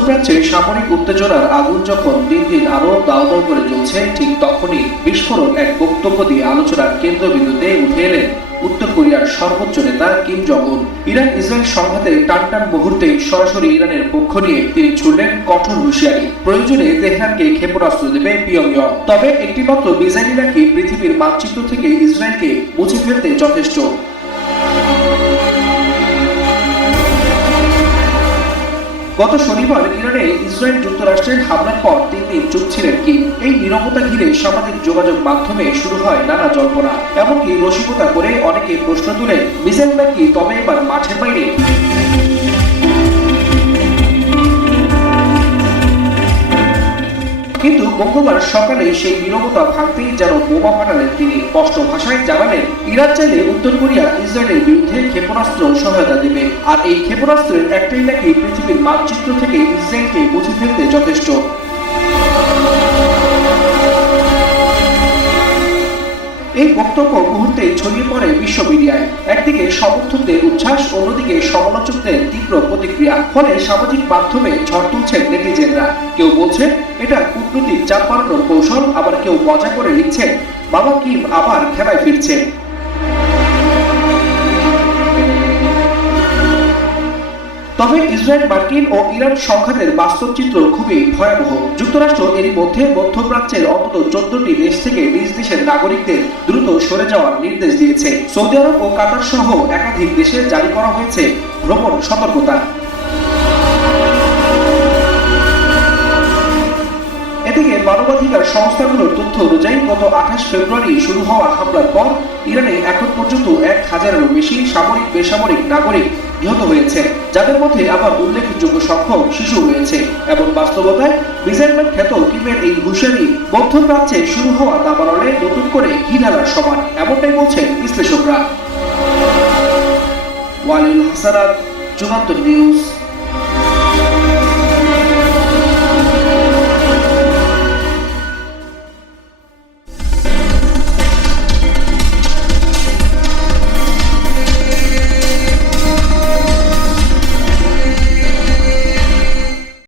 মধ্যপ্রাচ্যে সামরিক উত্তেজনার আগুন যখন দিন দিন আরো দাউ দাউ করে জ্বলছে, ঠিক তখনই বিস্ফোরক এক বক্তব্য দিয়ে আলোচনার কেন্দ্রবিন্দুতে উঠে এলেন উত্তর কোরিয়ার সর্বোচ্চ নেতা কিম জং উন। ইরান ইসরায়েল সংঘাতে টানটান মুহূর্তেই সরাসরি ইরানের পক্ষ নিয়ে তিনি ছুড়লেন কঠোর হুঁশিয়ারি। প্রয়োজনে তেহরানকে ক্ষেপণাস্ত্র দেবে পিয়ংইয়ং, তবে একটিমাত্র মিসাইলই নাকি পৃথিবীর মানচিত্র থেকে ইসরায়েলকে মুছে ফেলতে যথেষ্ট। গত শনিবার ইরানে ইসরায়েল যুক্তরাষ্ট্রের হামলার পর 3 দিন চুপ ছিলেন কিম। এই নীরবতা ঘিরে সামাজিক যোগাযোগ মাধ্যমে শুরু হয় নানা জল্পনা, এমনকি রসিকতা করে অনেকে প্রশ্ন তুলেন, মিসাইল নাকি তবে এবার মাঠের বাইরে। কিন্তু মঙ্গলবার সকালে সেই নীরবতা ভাঙতেই যেন বোমা ফাটালেন তিনি। স্পষ্ট ভাষায় জানালেন, ইরান চাইলে উত্তর কোরিয়া ইসরায়েলের বিরুদ্ধে ক্ষেপণাস্ত্র সহায়তা দেবে, আর এই ক্ষেপণাস্ত্রের একটাই নাকি পৃথিবীর মানচিত্র থেকে ইসরায়েলকে মুছে ফেলতে যথেষ্ট। এই বক্তব্য মুহূর্তেই ছড়িয়ে পড়ে বিশ্ব মিডিয়ায়। একদিকে সমর্থকদের উচ্ছ্বাস, অন্যদিকে সমালোচকদের তীব্র প্রতিক্রিয়া। ফলে সামাজিক মাধ্যমে ঝড় তুলছেন নেটিজেনরা। কেউ বলছে এটা কূটনৈতিক চাপ বাড়ানোর কৌশল, আবার কেউ মজা করে লিখছেন বাবা কিম আবার খেলায় ফিরছে। তবে ইসরায়েল, মার্কিন ও ইরান সংঘাতের বাস্তব চিত্র খুবই ভয়াবহ। যুক্তরাষ্ট্র এরই মধ্যে মধ্যপ্রাচ্যের অন্তত 14টি দেশ থেকে নিজ দেশের নাগরিকদের দ্রুত সরে যাওয়ার নির্দেশ দিয়েছে। সৌদি আরব ও কাতার সহ একাধিক দেশে জারি করা হয়েছে ভ্রমণ সতর্কতা। এদিকে মানবাধিকার সংস্থাগুলোর তথ্য অনুযায়ী গত 28 ফেব্রুয়ারি শুরু হওয়া হামলার পর ইরানে এখন পর্যন্ত 1000-এরও বেশি সামরিক বেসামরিক নাগরিক নিহত হয়েছে, যাদের মধ্যে আবার উল্লেখযোগ্য সংখ্যক শিশু রয়েছে। এবং বাস্তবতায় মিসাইলম্যান খ্যাত কিমের এই হুঁশিয়ারি মধ্যপ্রাচ্যে শুরু হওয়া দাবানলে নতুন করে ঘি ঢালার সমান, এমনটাই বলছেন বিশ্লেষকরা। ওয়ালিউল হাসানাত, যুগান্তর নিউজ।